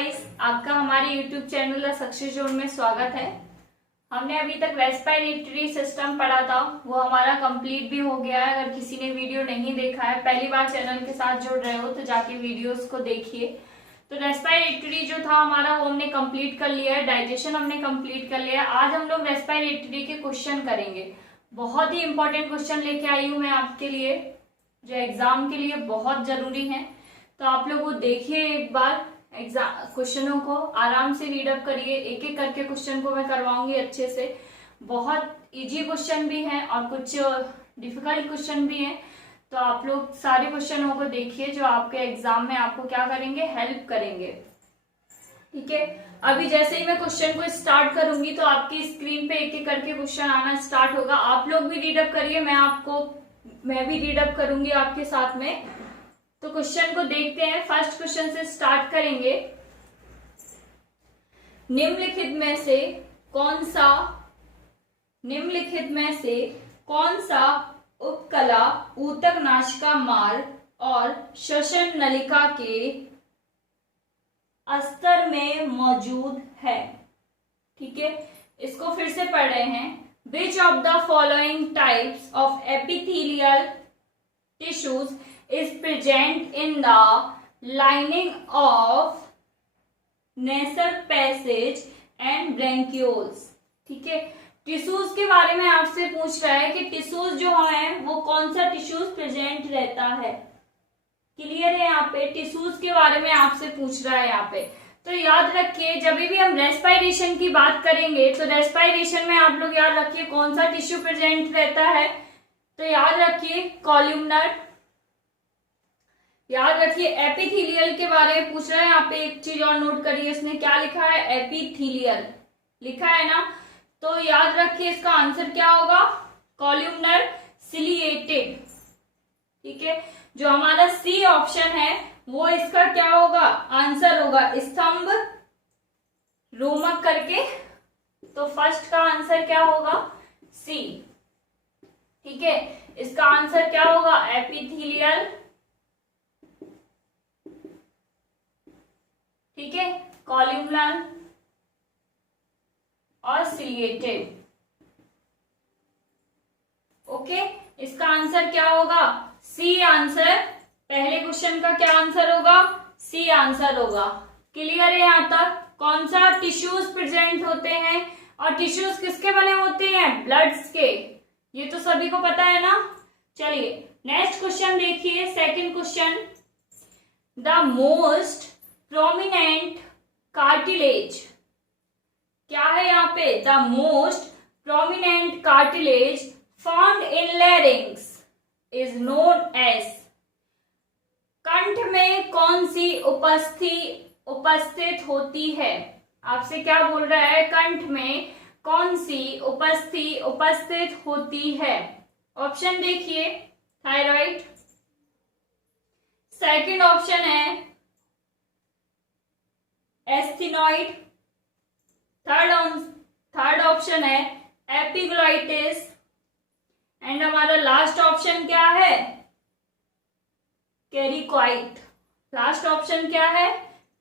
Guys, आपका हमारे YouTube channel the success zone में स्वागत है। हमने अभी तक रेस्पिरेटरी सिस्टम पढ़ा था, वो हमारा कंप्लीट भी हो गया है। अगर किसी ने वीडियो नहीं देखा है, पहली बार चैनल के साथ जुड़ रहे हो तो जाके वीडियोस को देखिए। तो रेस्पिरेटरी जो था हमारा वो हमने कंप्लीट कर लिया है, डाइजेशन हमने कंप्लीट कर लिया है। आज हम लोग रेस्पिरेटरी के क्वेश्चन करेंगे। बहुत ही इंपॉर्टेंट क्वेश्चन लेके आई हूँ मैं आपके लिए, जो एग्जाम के लिए बहुत जरूरी है। तो आप लोग वो देखिए, एक बार एग्जाम क्वेश्चनों को आराम से रीड अप करिए। एक एक करके क्वेश्चन को मैं करवाऊंगी अच्छे से। बहुत इजी क्वेश्चन भी हैं और कुछ डिफिकल्ट क्वेश्चन भी हैं। तो आप लोग सारे क्वेश्चनों को देखिए जो आपके एग्जाम में आपको क्या करेंगे, हेल्प करेंगे। ठीक है, अभी जैसे ही मैं क्वेश्चन को स्टार्ट करूंगी तो आपकी स्क्रीन पे एक एक करके क्वेश्चन आना स्टार्ट होगा। आप लोग भी रीड अप करिए, मैं भी रीड अप करूंगी आपके साथ में। तो क्वेश्चन को देखते हैं। फर्स्ट क्वेश्चन से स्टार्ट करेंगे। निम्नलिखित में से कौन सा उपकला ऊतक नासिका मार्ग और श्वसन नलिका के अस्तर में मौजूद है? ठीक है, इसको फिर से पढ़ रहे हैं। Which of the following types of epithelial tissues is present in the lining of nasal passage and bronchioles? ठीक है, टिश्यूज के बारे में आपसे पूछ रहा है कि टिश्यूज जो है वो कौन सा टिश्यूज प्रेजेंट रहता है। क्लियर है? यहाँ पे टिश्यूज के बारे में आपसे पूछ रहा है यहाँ पे। तो याद रखिए, जब भी हम रेस्पिरेशन की बात करेंगे तो रेस्पिरेशन में आप लोग याद रखिए कौन सा टिश्यू प्रेजेंट रहता है। तो याद रखिए कॉल्यूमनर। याद रखिए एपिथेलियल के बारे में पूछ रहा है। यहाँ पे एक चीज और नोट करिए, इसने क्या लिखा है, एपिथेलियल लिखा है ना। तो याद रखिए इसका आंसर क्या होगा, कॉल्यूमनर सिलिएटेड। ठीक है, जो हमारा सी ऑप्शन है वो इसका क्या होगा, आंसर होगा स्तंभ रोमक करके। तो फर्स्ट का आंसर क्या होगा, सी। ठीक है, इसका आंसर क्या होगा, एपिथेलियल। ठीक है, कॉल्यूमनर और सिलिएटेड। ओके, इसका आंसर क्या होगा, सी आंसर। पहले क्वेश्चन का क्या आंसर होगा, सी आंसर होगा। क्लियर है यहाँ तक? कौन सा टिश्यूज प्रेजेंट होते हैं और टिश्यूज किसके बने होते हैं, ब्लड्स के। ये तो सभी को पता है ना। चलिए नेक्स्ट क्वेश्चन देखिए, second question. The most prominent cartilage क्या है यहाँ पे, the most prominent cartilage found in larynx is known as. कंठ में कौन सी उपस्थित होती है? आपसे क्या बोल रहा है, कंठ में कौन सी उपस्थित होती है? ऑप्शन देखिए, थायराइड। सेकंड ऑप्शन है एस्थेनॉइड। थर्ड ऑप्शन है एपिग्लॉटिस। एंड हमारा लास्ट ऑप्शन क्या है, कैरिकॉइड। लास्ट ऑप्शन क्या है,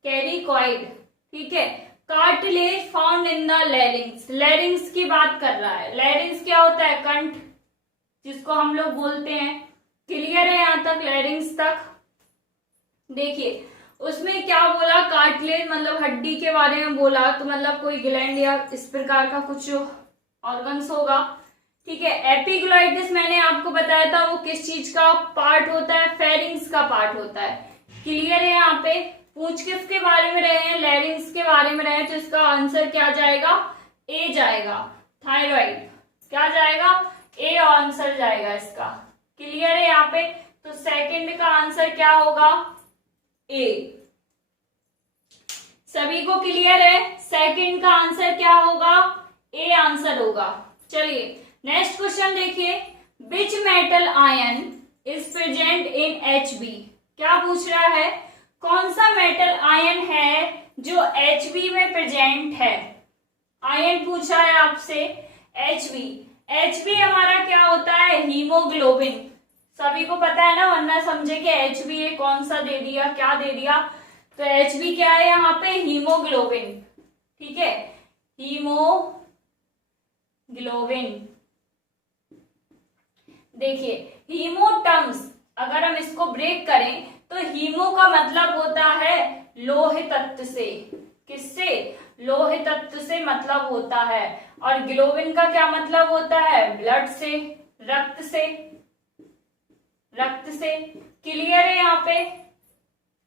कैरिकॉइड। ठीक है, cartilage found in the larynx. लैरिंग्स की बात कर रहा है। लैरिंग्स क्या होता है, कंठ, जिसको हम लोग बोलते हैं। क्लियर है यहाँ तक, लैरिंग्स तक? देखिए उसमें क्या बोला, कार्टिलेज मतलब हड्डी के बारे में बोला, तो मतलब कोई ग्लैंड या इस प्रकार का कुछ ऑर्गन्स होगा। ठीक है, एपिग्लॉटिस मैंने आपको बताया था वो किस चीज का पार्ट होता है, फेरिंग्स का पार्ट होता है। क्लियर है? यहाँ पे पूछ किसके बारे में रहे हैं, लैरिंग्स के बारे में रहे, तो इसका आंसर क्या जाएगा, ए जाएगा। थायराइड क्या जाएगा, ए आंसर जाएगा इसका। क्लियर है यहाँ पे? तो सेकंड का आंसर क्या होगा, ए। सभी को क्लियर है? सेकंड का आंसर क्या होगा, ए आंसर होगा। चलिए नेक्स्ट क्वेश्चन देखिए। Which metal ion is present in Hb? क्या पूछ रहा है, कौन सा मेटल आयन है जो Hb में प्रेजेंट है? आयन पूछा है आपसे, Hb हमारा क्या होता है, हीमोग्लोबिन। सभी को पता है ना, वरना समझे कि Hb कौन सा दे दिया, क्या दे दिया। तो Hb क्या है यहाँ पे, हीमोग्लोबिन। ठीक है, हीमोग्लोबिन। देखिए हीमो टर्म्स अगर हम इसको ब्रेक करें तो हीमो का मतलब होता है लोह तत्व से। किससे, लोह तत्व से मतलब होता है। और ग्लोबिन का क्या मतलब होता है, ब्लड से, रक्त से, रक्त से। क्लियर है यहाँ पे,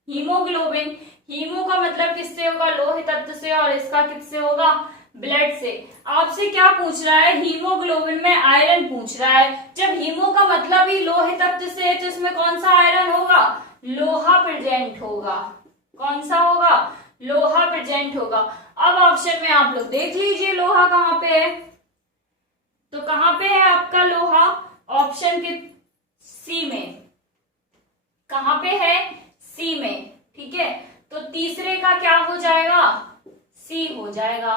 हीमोग्लोबिन, हीमो का मतलब किससे होगा, लोह तत्व से, और इसका किससे होगा, ब्लड से। आपसे क्या पूछ रहा है, हीमोग्लोबिन में आयरन पूछ रहा है। जब हीमो का मतलब ही लोह तत्व से है तो इसमें कौन सा आयरन होगा, लोहा प्रेजेंट होगा। कौन सा होगा, लोहा प्रेजेंट होगा। अब ऑप्शन में आप लोग देख लीजिए लोहा कहाँ पे है, तो कहाँ पे है आपका लोहा, ऑप्शन के सी में। कहाँ पे है, सी में। ठीक है, तो तीसरे का क्या हो जाएगा, सी हो जाएगा।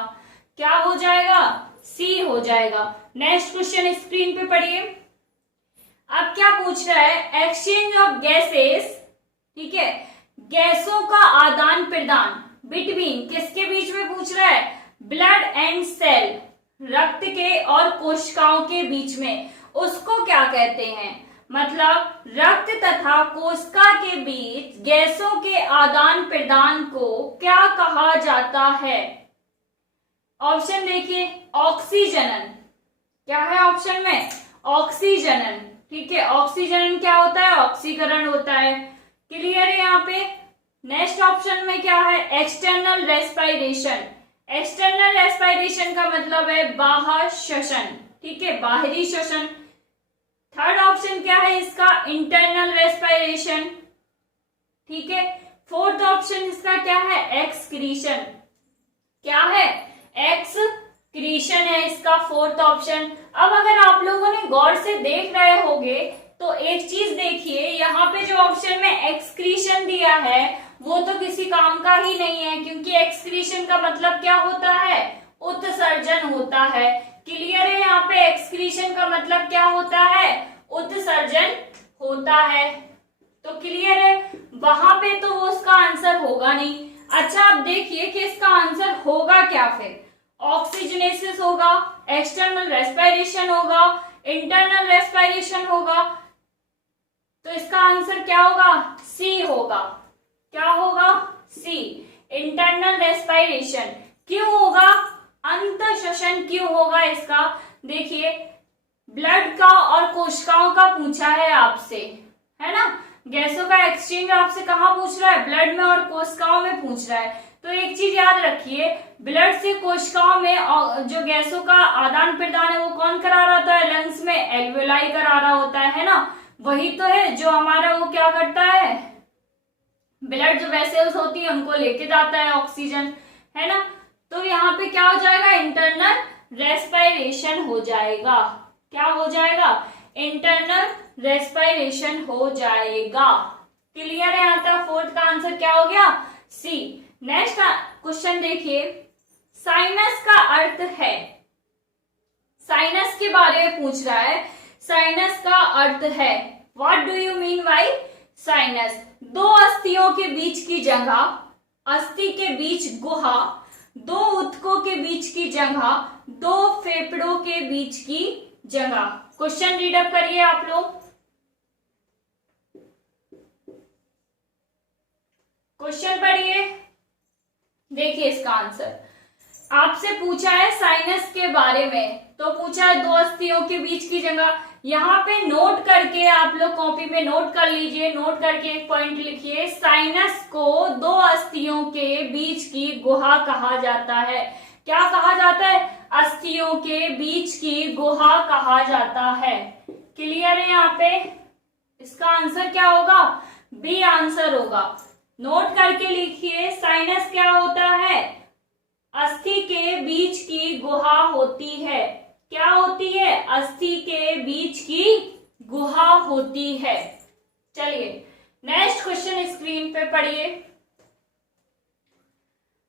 क्या हो जाएगा, सी हो जाएगा। नेक्स्ट क्वेश्चन स्क्रीन पे पढ़िए। अब क्या पूछ रहा है, एक्सचेंज ऑफ गैसेस। ठीक है, गैसों का आदान प्रदान बिटवीन, किसके बीच में पूछ रहा है, ब्लड एंड सेल, रक्त के और कोशिकाओं के बीच में, उसको क्या कहते हैं। मतलब रक्त तथा कोशिका के बीच गैसों के आदान प्रदान को क्या कहा जाता है। ऑप्शन देखिए, ऑक्सीजनन। क्या है ऑप्शन में, ऑक्सीजनन। ठीक है, ऑक्सीजनन क्या होता है, ऑक्सीकरण होता है। क्लियर है यहाँ पे। नेक्स्ट ऑप्शन में क्या है, एक्सटर्नल रेस्पिरेशन। एक्सटर्नल रेस्पिरेशन का मतलब है बाहर श्वसन। ठीक है, बाहरी श्वसन। थर्ड ऑप्शन क्या है इसका, इंटरनल रेस्पिरेशन। ठीक है, फोर्थ ऑप्शन इसका क्या है, एक्सक्रीशन। क्या है, एक्सक्रीशन है इसका फोर्थ ऑप्शन। अब अगर आप लोगों ने गौर से देख रहे होंगे तो एक चीज देखिए, यहाँ पे जो ऑप्शन में एक्सक्रीशन दिया है वो तो किसी काम का ही नहीं है, क्योंकि एक्सक्रीशन का मतलब क्या होता है, उत्सर्जन होता है। क्लियर है, यहाँ पे एक्सक्रीशन का मतलब क्या होता है, उत्सर्जन होता है। तो क्लियर है, वहां पे तो वो उसका आंसर होगा नहीं। अच्छा अब देखिए कि इसका आंसर होगा क्या फिर, ऑक्सीजनेसिस होगा, एक्सटर्नल रेस्पिरेशन होगा, इंटरनल रेस्पिरेशन होगा। तो इसका आंसर क्या होगा, सी होगा। क्या होगा, सी, इंटरनल रेस्पिरेशन। क्यों होगा, अंत श्वसन क्यों होगा इसका, देखिए ब्लड का और कोशिकाओं का पूछा है आपसे, है ना। गैसों का एक्सचेंज आपसे कहाँ पूछ रहा है, ब्लड में और कोशिकाओं में पूछ रहा है। तो एक चीज याद रखिए, ब्लड से कोशिकाओं में जो गैसों का आदान प्रदान है वो कौन करा रहा होता है, लंग्स में एल्वेलाई करा रहा होता है ना। वही तो है जो हमारा वो क्या करता है, ब्लड जो वेसल्स होती है उनको लेके जाता है ऑक्सीजन, है ना। तो यहाँ पे क्या हो जाएगा, इंटरनल रेस्पिरेशन हो जाएगा। क्या हो जाएगा, इंटरनल रेस्पिरेशन हो जाएगा। क्लियर है, यहाँ तक फोर्थ का आंसर क्या हो गया, सी। नेक्स्ट क्वेश्चन देखिए, साइनस का अर्थ है, साइनस के बारे में पूछ रहा है। साइनस का अर्थ है, what do you mean by sinus, दो अस्थियों के बीच की जगह, अस्थि के बीच गुहा, दो ऊतकों के बीच की जगह, दो फेफड़ों के बीच की जगह। क्वेश्चन रीड अप करिए आप लोग, क्वेश्चन पढ़िए, देखिए इसका आंसर। आपसे पूछा है साइनस के बारे में, तो पूछा है दो अस्थियों के बीच की जगह। यहाँ पे नोट करके आप लोग कॉपी में नोट कर लीजिए, नोट करके एक पॉइंट लिखिए, साइनस को दो अस्थियों के बीच की गुहा कहा जाता है। क्या कहा जाता है, अस्थियों के बीच की गुहा कहा जाता है। क्लियर है यहाँ पे, इसका आंसर क्या होगा, बी आंसर होगा। नोट करके लिखिए, साइनस क्या होता है, अस्थि के बीच की गुहा होती है। क्या होती है, अस्थि के बीच की गुहा होती है। चलिए नेक्स्ट क्वेश्चन स्क्रीन पे पढ़िए।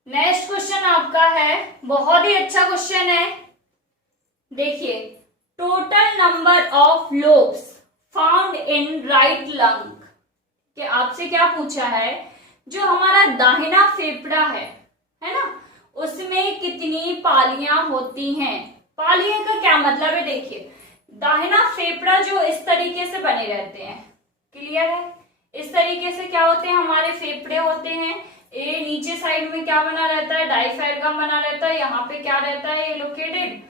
नेक्स्ट क्वेश्चन आपका है, बहुत ही अच्छा क्वेश्चन है। देखिए, total number of lobes found in right lung. कि आपसे क्या पूछा है, जो हमारा दाहिना फेफड़ा है ना, उसमें कितनी पालियां होती हैं। पालियां का क्या मतलब है, देखिए दाहिना फेफड़ा जो इस तरीके से बने रहते हैं, क्लियर है, इस तरीके से क्या होते हैं, हमारे फेफड़े होते हैं। ए नीचे साइड में क्या बना रहता है, डायफ्रायगम बना रहता है, यहाँ पे क्या रहता है, लोकेटेड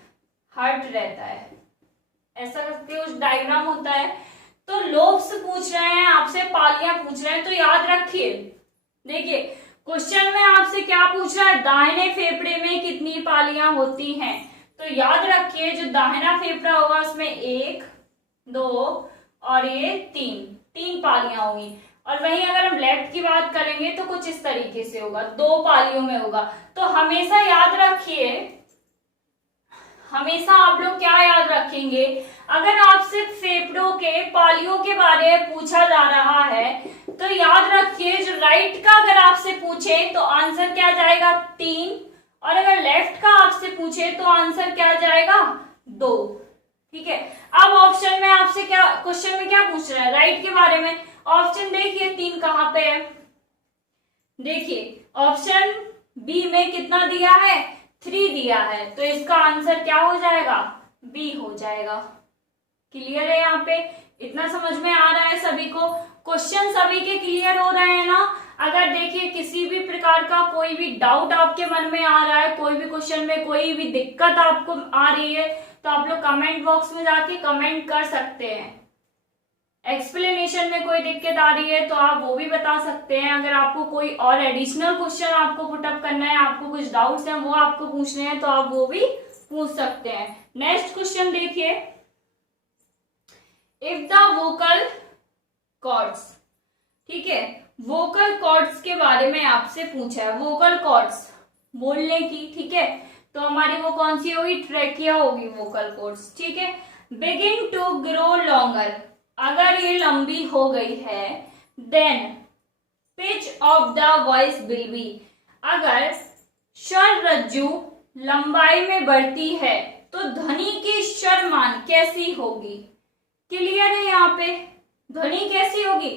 हार्ट रहता है। ऐसा करके उस डायग्राम होता है। तो लोब्स पूछ रहे हैं आपसे, पालियां पूछ रहे हैं, तो याद रखिए, देखिए क्वेश्चन में आपसे क्या पूछ रहा है, दाहिने फेफड़े में कितनी पालियां होती हैं। तो याद रखिए जो दाहिना फेफड़ा होगा उसमें 1, 2 और ये 3 पालियां होंगी। और वहीं अगर हम लेफ्ट की बात करेंगे तो कुछ इस तरीके से होगा, 2 पालियों में होगा। तो हमेशा याद रखिए, हमेशा आप लोग क्या याद रखेंगे, अगर आपसे फेफड़ों के पालियों के बारे में पूछा जा रहा है तो याद रखिए जो राइट का अगर आपसे पूछे तो आंसर क्या जाएगा 3, और अगर लेफ्ट का आपसे पूछे तो आंसर क्या जाएगा 2। ठीक है, अब ऑप्शन में आपसे क्या, क्वेश्चन में क्या पूछ रहा है, राइट के बारे में। ऑप्शन देखिए 3 कहां पे है, देखिए ऑप्शन बी में कितना दिया है, 3 दिया है, तो इसका आंसर क्या हो जाएगा, बी हो जाएगा। क्लियर है, यहाँ पे इतना समझ में आ रहा है सभी को, क्वेश्चन सभी के क्लियर हो रहे हैं ना। अगर देखिए किसी भी प्रकार का कोई भी डाउट आपके मन में आ रहा है, कोई भी क्वेश्चन में कोई भी दिक्कत आपको आ रही है, तो आप लोग कमेंट बॉक्स में जाके कमेंट कर सकते हैं। एक्सप्लेनेशन में कोई दिक्कत आ रही है तो आप वो भी बता सकते हैं। अगर आपको कोई और एडिशनल क्वेश्चन आपको पुटअप करना है, आपको कुछ डाउट्स हैं वो आपको पूछने हैं, तो आप वो भी पूछ सकते हैं। नेक्स्ट क्वेश्चन देखिए, इफ द वोकल कॉर्ड्स, ठीक है, वोकल कॉर्ड्स के बारे में आपसे पूछा है, वोकल कॉर्ड्स बोलने की, ठीक है, तो हमारी वो कौन सी होगी, ट्रेकिया होगी वोकल कॉर्ड्स। ठीक है, बिगिन टू ग्रो लॉन्गर, अगर ये लंबी हो गई है, then pitch of the voice will be, अगर स्वर रज्जु लंबाई में बढ़ती है तो ध्वनि की स्वर मान कैसी होगी। क्लियर है, यहाँ पे ध्वनि कैसी होगी,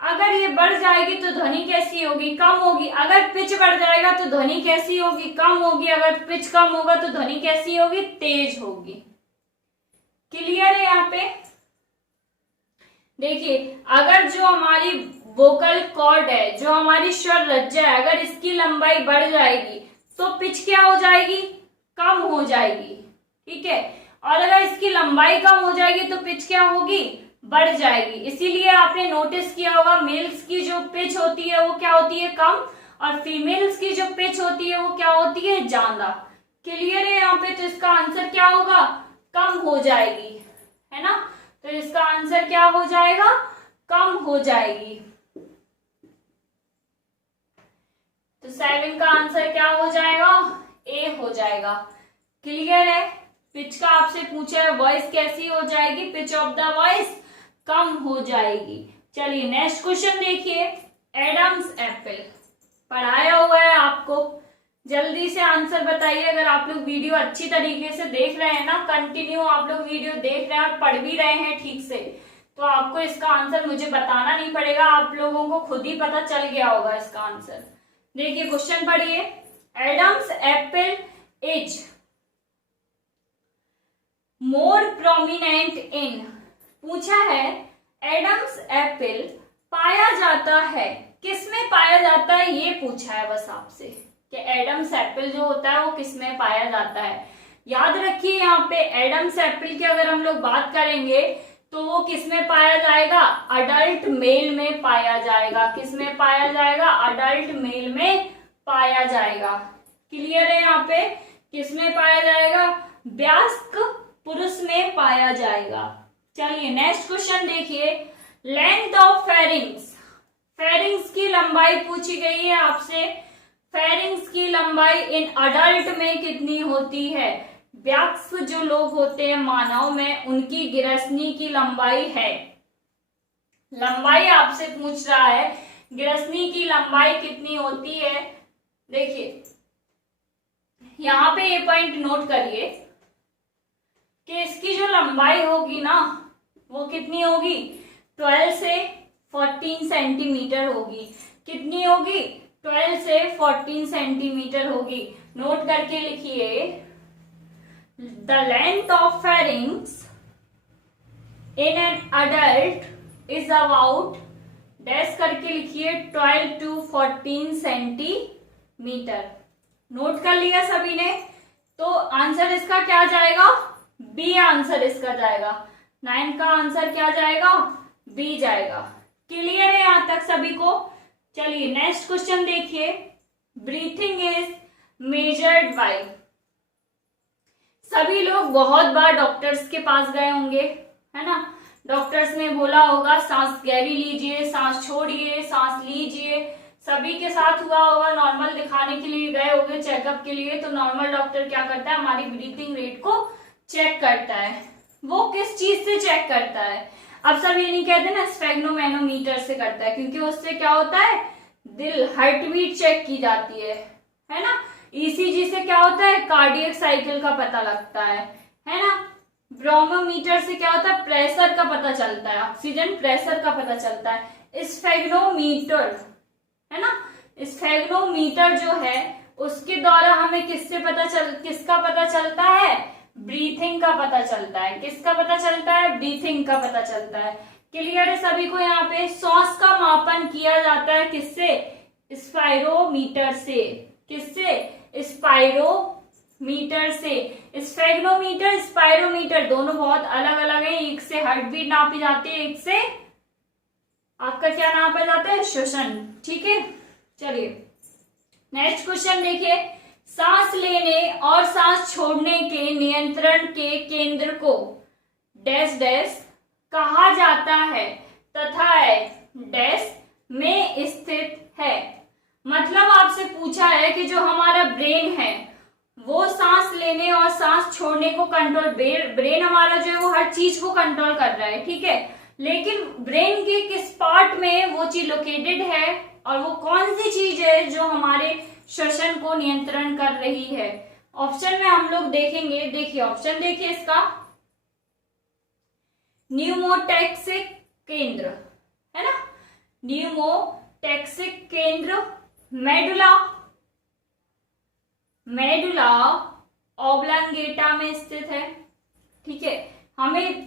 अगर ये बढ़ जाएगी तो ध्वनि कैसी होगी, कम होगी। अगर पिच बढ़ जाएगा तो ध्वनि कैसी होगी, कम होगी। अगर पिच कम होगा तो ध्वनि कैसी होगी, तेज होगी। क्लियर है, यहाँ पे देखिए अगर जो हमारी वोकल कॉर्ड है, जो हमारी स्वर रज्जा है, अगर इसकी लंबाई बढ़ जाएगी तो पिच क्या हो जाएगी, कम हो जाएगी। ठीक है, और अगर इसकी लंबाई कम हो जाएगी तो पिच क्या होगी, बढ़ जाएगी। इसीलिए आपने नोटिस किया होगा मेल्स की जो पिच होती है वो क्या होती है, कम, और फीमेल्स की जो पिच होती है वो क्या होती है, ज्यादा। क्लियर है यहाँ पे, तो इसका आंसर क्या होगा, कम हो जाएगी, है ना। तो इसका आंसर क्या हो जाएगा, कम हो जाएगी। तो 7 का आंसर क्या हो जाएगा, ए हो जाएगा। क्लियर है, पिच का आपसे पूछा है, वॉइस कैसी हो जाएगी, पिच ऑफ द वॉइस कम हो जाएगी। चलिए नेक्स्ट क्वेश्चन देखिए, एडम्स एप्पल पढ़ाया हुआ है आपको, जल्दी से आंसर बताइए। अगर आप लोग वीडियो अच्छी तरीके से देख रहे हैं ना, कंटिन्यू आप लोग वीडियो देख रहे हैं और पढ़ भी रहे हैं ठीक से, तो आपको इसका आंसर मुझे बताना नहीं पड़ेगा, आप लोगों को खुद ही पता चल गया होगा इसका आंसर। देखिए क्वेश्चन पढ़िए, Adam's apple is more prominent in, पूछा है एडम्स एप्पल पाया जाता है, किसमें पाया जाता है ये पूछा है बस आपसे, कि एडम्स एप्पल जो होता है वो किसमें पाया जाता है। याद रखिए यहाँ पे एडम्स एप्पल की अगर हम लोग बात करेंगे तो वो किसमें पाया जाएगा, अडल्ट मेल में पाया जाएगा। किसमें पाया जाएगा, अडल्ट मेल में पाया जाएगा। क्लियर है, यहाँ पे किसमें पाया जाएगा, वयस्क पुरुष में पाया जाएगा। चलिए नेक्स्ट क्वेश्चन देखिए, लेंथ ऑफ फेरिंग्स, फेरिंग्स की लंबाई पूछी गई है आपसे। फेरिंग्स की लंबाई इन अडल्ट में कितनी होती है, वयस्क जो लोग होते हैं मानव में, उनकी गिरसनी की लंबाई है, लंबाई आपसे पूछ रहा है, गिरसनी की लंबाई कितनी होती है। देखिए यहाँ पे ये पॉइंट नोट करिए कि इसकी जो लंबाई होगी ना वो कितनी होगी, 12 से 14 सेंटीमीटर होगी। कितनी होगी? 12 से 14 सेंटीमीटर होगी। नोट करके लिखिए, the length of pharynx in an adult is about dash करके लिखिए 12 to 14 सेंटीमीटर। नोट कर लिया सभी ने? तो आंसर इसका क्या जाएगा? बी आंसर इसका जाएगा। 9 का आंसर क्या जाएगा? बी जाएगा। क्लियर है यहां तक सभी को? चलिए नेक्स्ट क्वेश्चन देखिए, ब्रीथिंग इज मेजर्ड बाय। सभी लोग बहुत बार डॉक्टर्स के पास गए होंगे, है ना? डॉक्टर्स ने बोला होगा सांस गहरी लीजिए, सांस छोड़िए, सांस लीजिए। सभी के साथ हुआ होगा, नॉर्मल दिखाने के लिए गए होंगे चेकअप के लिए। तो नॉर्मल डॉक्टर क्या करता है? हमारी ब्रीथिंग रेट को चेक करता है। वो किस चीज से चेक करता है? अब सब ये नहीं कहते ना स्फेग्नोमैनोमीटर से करता है, क्योंकि उससे क्या होता है? दिल, हार्ट बीट चेक की जाती है ना? ईसीजी से क्या होता है? कार्डियक साइकिल का पता लगता है ना? ब्रोमोमीटर से क्या होता है? प्रेशर का पता चलता है, ऑक्सीजन प्रेशर का पता चलता है। स्फेग्नोमीटर, है ना, स्फेग्नोमीटर जो है उसके द्वारा हमें किसका पता चलता है? ब्रीथिंग का पता चलता है। किसका पता चलता है? ब्रीथिंग का पता चलता है। क्लियर है सभी को? यहाँ पे सांस का मापन किया जाता है किससे? स्पाइरोमीटर से। किससे? स्पाइरोमीटर से। स्फेग्नोमीटर, स्पाइरोमीटर दोनों बहुत अलग अलग है। एक से हार्ट बीट नापी जाती है, एक से आपका क्या नापा जाता है? श्वसन। ठीक है, चलिए नेक्स्ट क्वेश्चन देखिए, सांस लेने और सांस छोड़ने के नियंत्रण के केंद्र को डैश डैश कहा जाता है तथा डैश में स्थित है। मतलब आपसे पूछा है कि जो हमारा ब्रेन है वो सांस लेने और सांस छोड़ने को कंट्रोल, ब्रेन हमारा जो है वो हर चीज को कंट्रोल कर रहा है, ठीक है, लेकिन ब्रेन के किस पार्ट में वो चीज लोकेटेड है और वो कौन सी चीज है जो हमारे श्वसन को नियंत्रण कर रही है? ऑप्शन में हम लोग देखेंगे। देखिए ऑप्शन देखिए इसका, न्यूमोटैक्सिक केंद्र, है ना, न्यूमोटैक्सिक केंद्र, मेडुला ऑब्लांगेटा में स्थित है। ठीक है, हमें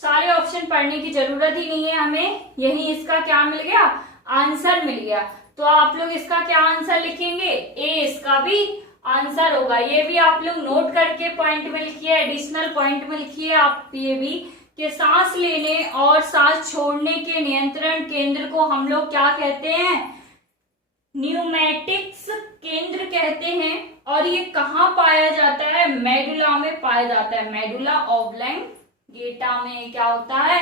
सारे ऑप्शन पढ़ने की जरूरत ही नहीं है, हमें यही इसका क्या मिल गया? आंसर मिल गया। तो आप लोग इसका क्या आंसर लिखेंगे? ए इसका भी आंसर होगा। ये भी आप लोग नोट करके पॉइंट में लिखिए, एडिशनल पॉइंट में लिखिए आप ये भी कि सांस लेने और सांस छोड़ने के नियंत्रण केंद्र को हम लोग क्या कहते हैं? न्यूमैटिक्स केंद्र कहते हैं। और ये कहाँ पाया जाता है? मेडुला में पाया जाता है। मेडुला ऑब्लांगेटा में क्या होता है?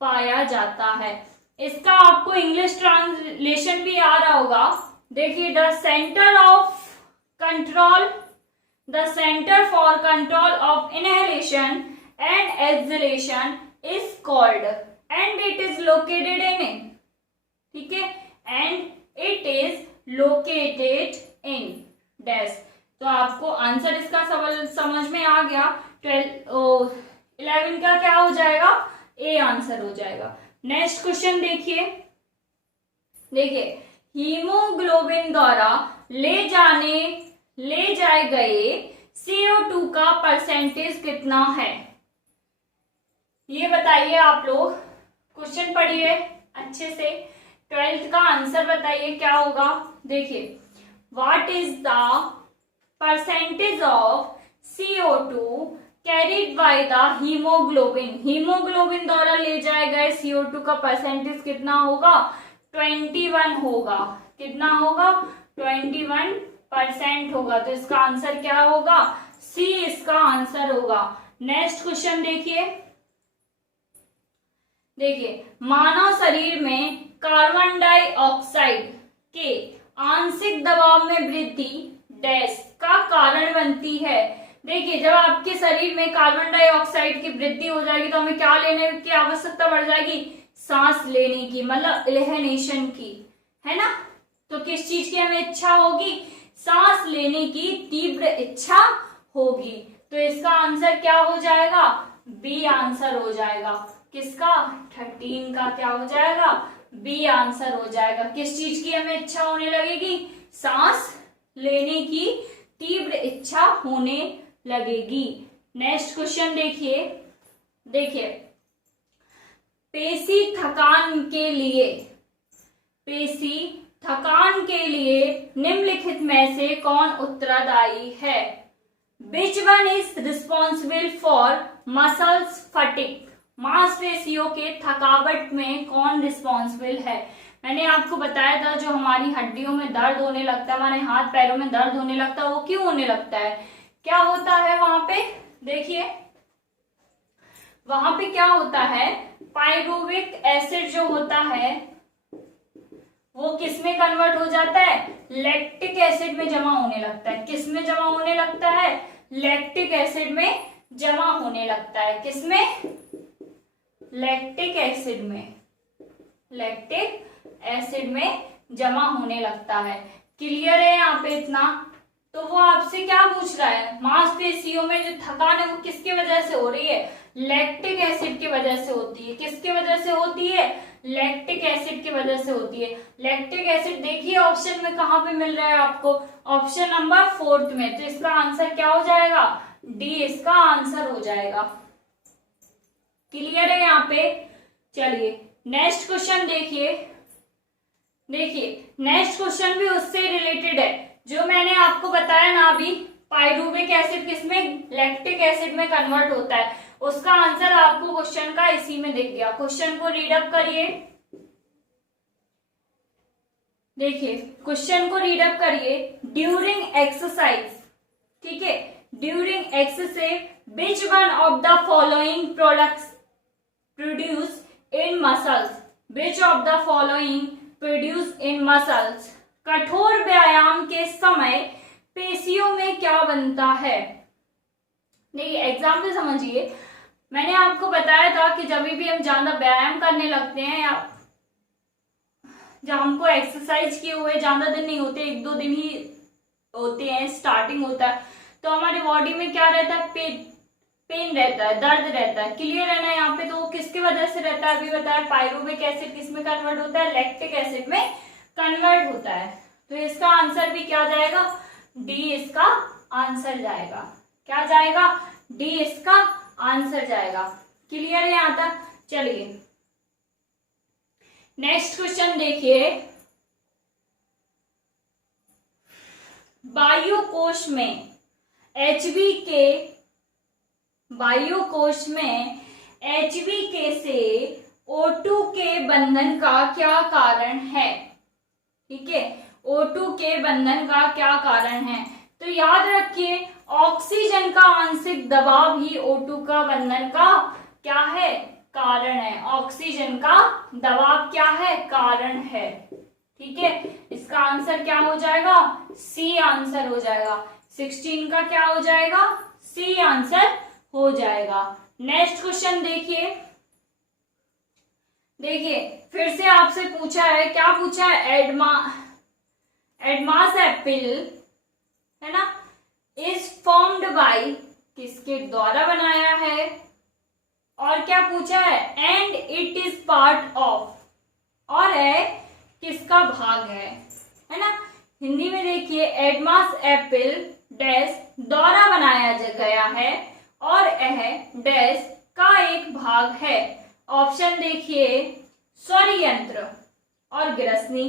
पाया जाता है। इसका आपको इंग्लिश ट्रांसलेशन भी आ रहा होगा। देखिए, the centre for control of inhalation and exhalation is called and it is located in, ठीक है, and it is located in dash. तो आपको आंसर इसका समझ में आ गया। 11 का क्या हो जाएगा? ए आंसर हो जाएगा। नेक्स्ट क्वेश्चन देखिए, हीमोग्लोबिन द्वारा ले जाए गए CO2 का परसेंटेज कितना है? ये बताइए आप लोग। क्वेश्चन पढ़िए अच्छे से, 12th का आंसर बताइए क्या होगा। देखिए, what is the percentage of CO2 carried by the haemoglobin? Haemoglobin द्वारा ले जाए गए CO2 का परसेंटेज कितना होगा? 21 होगा। कितना होगा? 21% होगा। तो इसका आंसर क्या होगा? सी इसका आंसर होगा। नेक्स्ट क्वेश्चन देखिए, मानव शरीर में कार्बन डाइऑक्साइड के आंशिक दबाव में वृद्धि डैश का कारण बनती है। देखिए, जब आपके शरीर में कार्बन डाइऑक्साइड की वृद्धि हो जाएगी तो हमें क्या लेने की आवश्यकता बढ़ जाएगी? सांस लेने की, मतलब इनहेलेशन की, है ना। तो किस चीज की हमें इच्छा होगी? सांस लेने की तीव्र इच्छा होगी। तो इसका आंसर क्या हो जाएगा? बी आंसर हो जाएगा। किसका? 13 का क्या हो जाएगा? बी आंसर हो जाएगा। किस चीज की हमें इच्छा होने लगेगी? सांस लेने की तीव्र इच्छा होने लगेगी। नेक्स्ट क्वेश्चन देखिए, देखिए पेशी थकान के लिए निम्नलिखित में से कौन उत्तरदायी है? Which one is responsible for muscles fatigue? मांसपेशियों के थकावट में कौन रिस्पॉन्सिबल है? मैंने आपको बताया था जो हमारी हड्डियों में दर्द होने लगता है, हमारे हाथ पैरों में दर्द होने लगता है, वो क्यों होने लगता है? क्या होता है वहां पे? देखिए वहां पे क्या होता है, पाइरुविक एसिड जो होता है वो किस में कन्वर्ट हो जाता है? लैक्टिक एसिड में जमा होने लगता है। किस में जमा होने लगता है? लैक्टिक एसिड में जमा होने लगता है। किसमें? लैक्टिक एसिड में। लैक्टिक एसिड में जमा होने लगता है। क्लियर है यहाँ पे इतना? तो वो आपसे क्या पूछ रहा है, मांसपेशियों में जो थकान है वो किसकी वजह से हो रही है? लैक्टिक एसिड की वजह से होती है। किसकी वजह से होती है? लैक्टिक एसिड की वजह से होती है। लैक्टिक एसिड देखिए ऑप्शन में कहां पे मिल रहा है आपको? ऑप्शन नंबर 4 में। तो इसका आंसर क्या हो जाएगा? डी इसका आंसर हो जाएगा। क्लियर है यहाँ पे? चलिए नेक्स्ट क्वेश्चन देखिए, देखिए नेक्स्ट क्वेश्चन भी उससे रिलेटेड है जो मैंने आपको बताया ना अभी, पाइरुविक एसिड किसमें? लैक्टिक एसिड में कन्वर्ट होता है। उसका आंसर आपको क्वेश्चन का इसी में दिख गया। क्वेश्चन को रीड अप करिए, देखिए क्वेश्चन को रीड अप करिए। ड्यूरिंग एक्सरसाइज, ठीक है, during exercise which one of the following products produce in muscles? Which of the following produce in muscles? कठोर व्यायाम के समय पेशियों में क्या बनता है? देखिए एग्जाम्पल समझिए, मैंने आपको बताया था कि जब भी हम ज्यादा व्यायाम करने लगते हैं या जब हमको एक्सरसाइज किए हुए ज्यादा दिन नहीं होते, 1-2 दिन ही होते हैं, स्टार्टिंग होता है, तो हमारी बॉडी में क्या रहता है? पेन रहता है, दर्द रहता है। क्लियर है ना यहाँ पे? तो वो किसकी वजह से रहता है? अभी बताया पाइरुविक एसिड किस में कन्वर्ट होता है? लैक्टिक एसिड में कन्वर्ट होता है। तो इसका आंसर भी क्या जाएगा? डी इसका आंसर जाएगा। क्या जाएगा? डी इसका आंसर जाएगा। क्लियर है यहाँ तक? चलिए नेक्स्ट क्वेश्चन देखिए। वायुकोश में HBK से O2 के बंधन का क्या कारण है? ठीक है, O2 के बंधन का क्या कारण है? तो याद रखिए ऑक्सीजन का आंशिक दबाव ही O2 का बंधन का क्या है? कारण है। ऑक्सीजन का दबाव क्या है? कारण है। ठीक है, इसका आंसर क्या हो जाएगा? सी आंसर हो जाएगा। 16 का क्या हो जाएगा? सी आंसर हो जाएगा। नेक्स्ट क्वेश्चन देखिए, देखिए फिर से आपसे पूछा है, क्या पूछा है? एडमास एप्पल है ना, इज फॉर्म्ड बाय, किसके द्वारा बनाया है? और क्या पूछा है? And it is part of, और है किसका भाग है ना? हिंदी में देखिए एडमास एप्पल डैश द्वारा बनाया गया है और यह डैश का एक भाग है। ऑप्शन देखिए स्वर यंत्र और ग्रसनी,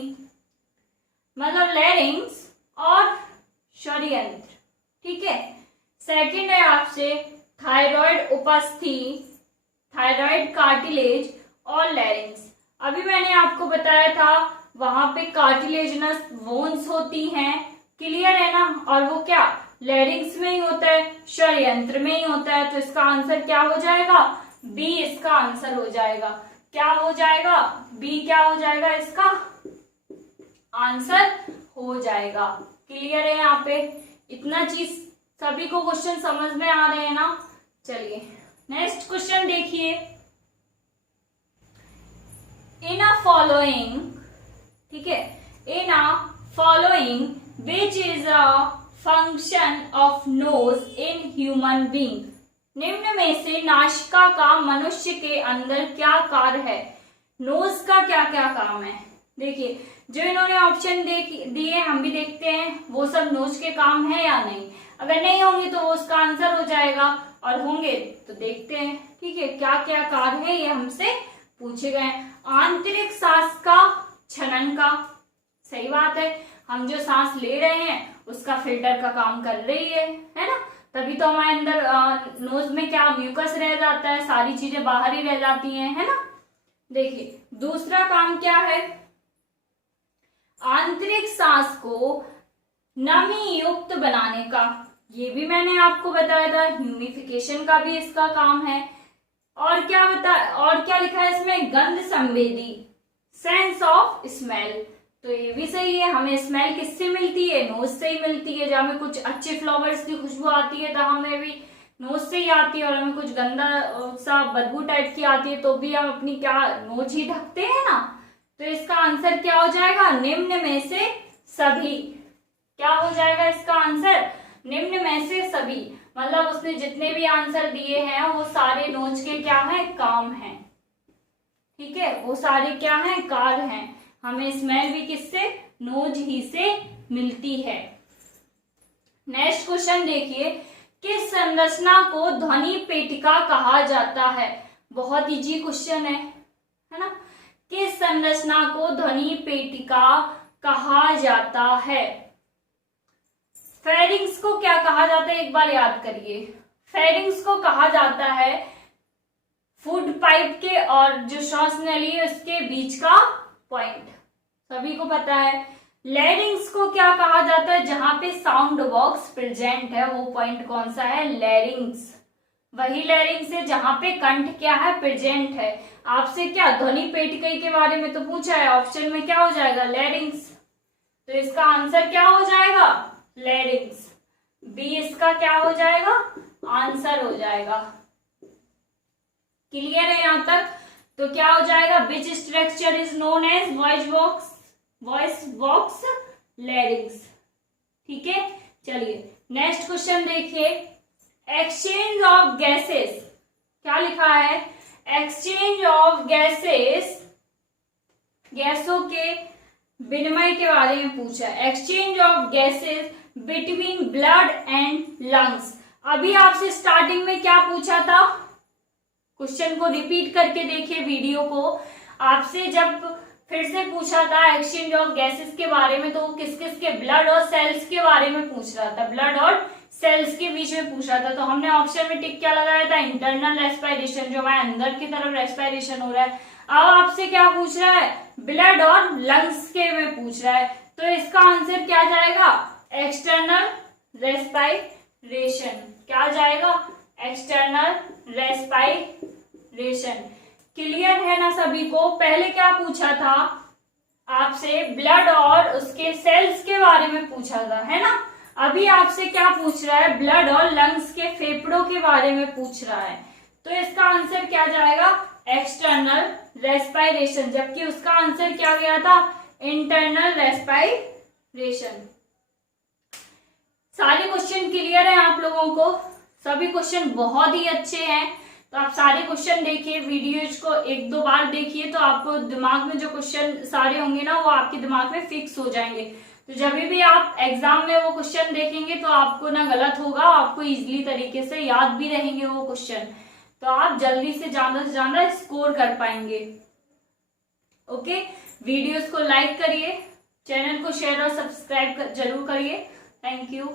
मतलब लैरिंग्स और स्वर यंत्र। ठीक है, सेकंड है आपसे थायराइड उपस्थि, थायराइड कार्टिलेज और लैरिंग्स। अभी मैंने आपको बताया था वहां पे कार्टिलेजनस बोन्स होती हैं। क्लियर है ना? और वो क्या लैरिंग्स में ही होता है, स्वर यंत्र में ही होता है। तो इसका आंसर क्या हो जाएगा? बी इसका आंसर हो जाएगा। क्या हो जाएगा? बी क्या हो जाएगा? इसका आंसर हो जाएगा। क्लियर है यहाँ पे? इतना चीज सभी को क्वेश्चन समझ में आ रहे हैं ना? चलिए नेक्स्ट क्वेश्चन देखिए। इन अ फॉलोइंग, ठीक है, in a following which is a function of nose in human being? निम्न में से नासिका का मनुष्य के अंदर क्या कार्य है? नोज का क्या क्या काम है। देखिए जो इन्होंने ऑप्शन दिए हम भी देखते हैं वो सब नोज के काम है या नहीं। अगर नहीं होंगे तो वो उसका आंसर हो जाएगा, और होंगे तो देखते हैं। ठीक है, क्या क्या कार्य है ये हमसे पूछे गए। आंतरिक सांस का छनन का, सही बात है, हम जो सांस ले रहे हैं उसका फिल्टर का काम कर रही है ना। तभी तो हमारे अंदर नोज में क्या म्यूकस रह जाता है, सारी चीजें बाहर ही रह जाती हैं, है ना। देखिए दूसरा काम क्या है, आंतरिक सांस को नमी युक्त बनाने का। ये भी मैंने आपको बताया था, ह्यूमिफिकेशन का भी इसका काम है। और क्या लिखा है इसमें, गंध संवेदी, सेंस ऑफ स्मेल। तो ये भी सही है, हमें स्मेल किससे मिलती है, नोज से ही मिलती है। जब हमें कुछ अच्छे फ्लावर्स की खुशबू आती है तो हमें भी नोज से ही आती है, और हमें कुछ गंदा सा बदबू टाइप की आती है तो भी हम अपनी क्या नोज ही ढकते हैं ना। तो इसका आंसर क्या हो जाएगा, निम्न में से सभी। क्या हो जाएगा इसका आंसर, निम्न में से सभी। मतलब उसने जितने भी आंसर दिए हैं वो सारे नोज के क्या है, काम है। ठीक है, वो सारे क्या है, कार्य हैं। हमें स्मेल भी किससे, नोज ही से मिलती है। नेक्स्ट क्वेश्चन देखिए, किस संरचना को ध्वनि पेटिका कहा जाता है। बहुत इजी क्वेश्चन है ना। किस संरचना को ध्वनि पेटिका कहा जाता है। फेरिंग्स को क्या कहा जाता है, एक बार याद करिए। फेरिंग्स को कहा जाता है फूड पाइप के और जो श्वास नली है उसके बीच का पॉइंट, सभी को पता है। लैरिंग्स को क्या कहा जाता है, जहां पे साउंड बॉक्स प्रेजेंट है वो पॉइंट कौन सा है, लैरिंग्स। वही लैरिंग्स है जहां पे कंठ क्या है, प्रेजेंट है। आपसे क्या ध्वनि पेटिका के बारे में तो पूछा है, ऑप्शन में क्या हो जाएगा, लैरिंग्स। तो इसका आंसर क्या हो जाएगा, लैरिंग्स। बी इसका क्या हो जाएगा, आंसर हो जाएगा। क्लियर है यहां तक। तो क्या हो जाएगा, which structure is known as voice box larynx. ठीक है, चलिए नेक्स्ट क्वेश्चन देखिए, एक्सचेंज ऑफ गैसेस। क्या लिखा है, एक्सचेंज ऑफ गैसेस, गैसों के विनिमय के बारे में पूछा है। Exchange of gases between blood and lungs. अभी आपसे स्टार्टिंग में क्या पूछा था, क्वेश्चन को रिपीट करके देखिए वीडियो को। आपसे जब फिर से पूछा था एक्सचेंज ऑफ गैसेस के बारे में, तो वो किस किस के, ब्लड और सेल्स के बारे में पूछ रहा था, ब्लड और सेल्स के बीच में पूछ रहा था। तो हमने ऑप्शन में टिक क्या लगाया था, इंटरनल रेस्पिरेशन, जो हमारे अंदर की तरफ रेस्पिरेशन हो रहा है। अब आपसे क्या पूछ रहा है, ब्लड और लंग्स के में पूछ रहा है। तो इसका आंसर क्या जाएगा, एक्सटर्नल रेस्पिरेशन। क्या जाएगा, एक्सटर्नल रेस्पिरेशन। क्लियर है ना सभी को। पहले क्या पूछा था आपसे, ब्लड और उसके सेल्स के बारे में पूछा था, है ना। अभी आपसे क्या पूछ रहा है, ब्लड और लंग्स के फेफड़ों के बारे में पूछ रहा है। तो इसका आंसर क्या जाएगा, एक्सटर्नल रेस्पिरेशन, जबकि उसका आंसर क्या गया था, इंटरनल रेस्पिरेशन। सारे क्वेश्चन क्लियर है आप लोगों को, सभी क्वेश्चन बहुत ही अच्छे हैं। तो आप सारे क्वेश्चन देखिए, वीडियोज को एक दो बार देखिए तो आपको दिमाग में जो क्वेश्चन सारे होंगे ना वो आपके दिमाग में फिक्स हो जाएंगे। तो जब भी आप एग्जाम में वो क्वेश्चन देखेंगे तो आपको ना गलत होगा, आपको इजीली तरीके से याद भी रहेंगे वो क्वेश्चन, तो आप जल्दी से ज्यादा स्कोर कर पाएंगे। ओके, वीडियोस को लाइक करिए, चैनल को शेयर और सब्सक्राइब जरूर करिए। Thank you.